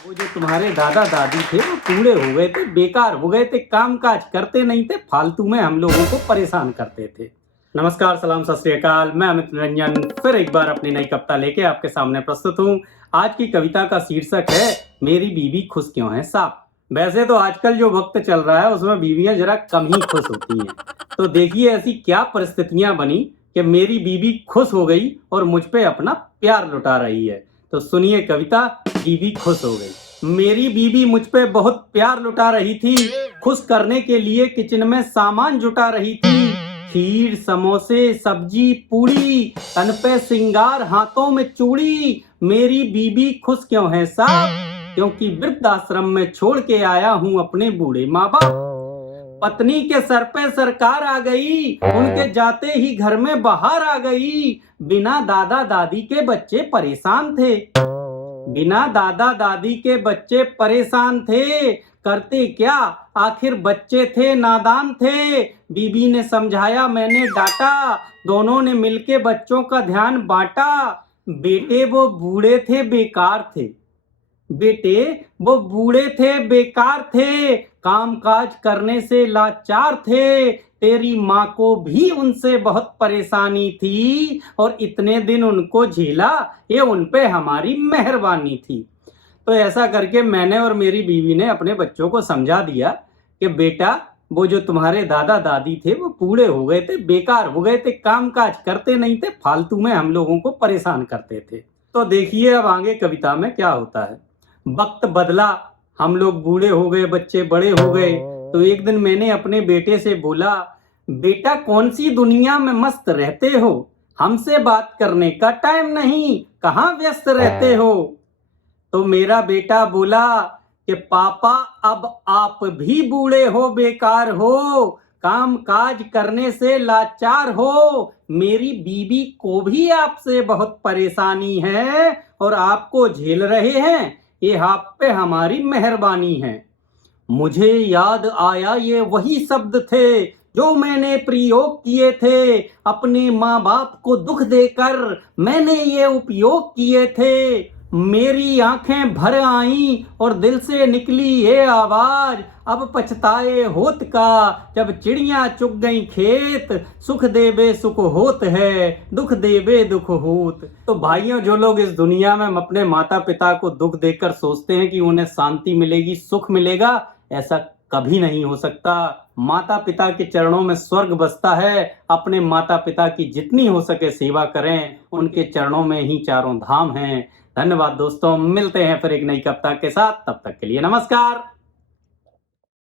वो जो तुम्हारे दादा दादी थे वो बूढ़े हो गए थे, बेकार हो गए थे, काम काज करते नहीं थे, फालतू में हम लोगों को परेशान करते थे। नमस्कार, सलाम, सत श्री अकाल। मैं अमित निरंजन फिर एक बार अपनी नई कविता लेके आपके सामने प्रस्तुत हूँ। आज की कविता का शीर्षक है मेरी बीवी खुश क्यों है साहब। वैसे तो आजकल जो वक्त चल रहा है उसमें बीवियां जरा कम ही खुश होती हैं। तो देखिए ऐसी क्या परिस्थितियां बनी कि मेरी बीवी खुश हो गई और मुझ पे अपना प्यार लुटा रही है। तो सुनिए कविता, बीवी खुश हो गई। मेरी बीवी मुझ पे बहुत प्यार लुटा रही थी, खुश करने के लिए किचन में सामान जुटा रही थी। खीर, समोसे, सब्जी, पूड़ी, तन पे सिंगार, हाथों में चूड़ी। मेरी बीवी खुश क्यों है साहब? क्योंकि वृद्धाश्रम में छोड़ के आया हूँ अपने बूढ़े माँ बाप। पत्नी के सर पे सरकार आ गई, उनके जाते ही घर में बाहर आ गई। बिना दादा दादी के बच्चे परेशान थे, बिना दादा दादी के बच्चे परेशान थे। करते क्या, आखिर बच्चे थे नादान थे। बीबी ने समझाया, मैंने डांटा, दोनों ने मिलके बच्चों का ध्यान बांटा। बेटे वो बूढ़े थे बेकार थे, बेटे वो बूढ़े थे बेकार थे, कामकाज करने से लाचार थे। तेरी माँ को भी उनसे बहुत परेशानी थी और इतने दिन उनको झेला, ये उन पे हमारी मेहरबानी थी। तो ऐसा करके मैंने और मेरी बीवी ने अपने बच्चों को समझा दिया कि बेटा वो जो तुम्हारे दादा दादी थे वो बूढ़े हो गए थे, बेकार हो गए थे, कामकाज करते नहीं थे, फालतू में हम लोगों को परेशान करते थे। तो देखिए अब आगे कविता में क्या होता है। वक्त बदला, हम लोग बूढ़े हो गए, बच्चे बड़े हो गए। तो एक दिन मैंने अपने बेटे से बोला, बेटा कौन सी दुनिया में मस्त रहते हो, हमसे बात करने का टाइम नहीं, कहाँ व्यस्त रहते हो। तो मेरा बेटा बोला कि पापा अब आप भी बूढ़े हो बेकार हो, काम काज करने से लाचार हो। मेरी बीवी को भी आपसे बहुत परेशानी है और आपको झेल रहे हैं, ये आप पे हमारी मेहरबानी है। मुझे याद आया ये वही शब्द थे जो मैंने प्रयोग किए थे, अपने माँ बाप को दुख देकर मैंने ये उपयोग किए थे। मेरी आंखें भर आईं और दिल से निकली ये आवाज, अब पछताए होत का जब चिड़ियां चुग गई खेत। सुख देवे सुख होत है, दुख देवे दुख होत। तो भाइयों, जो लोग इस दुनिया में अपने माता पिता को दुख देकर सोचते हैं कि उन्हें शांति मिलेगी, सुख मिलेगा, ऐसा कभी नहीं हो सकता। माता पिता के चरणों में स्वर्ग बसता है। अपने माता पिता की जितनी हो सके सेवा करें, उनके चरणों में ही चारों धाम हैं। धन्यवाद दोस्तों, मिलते हैं फिर एक नई कविता के साथ, तब तक के लिए नमस्कार।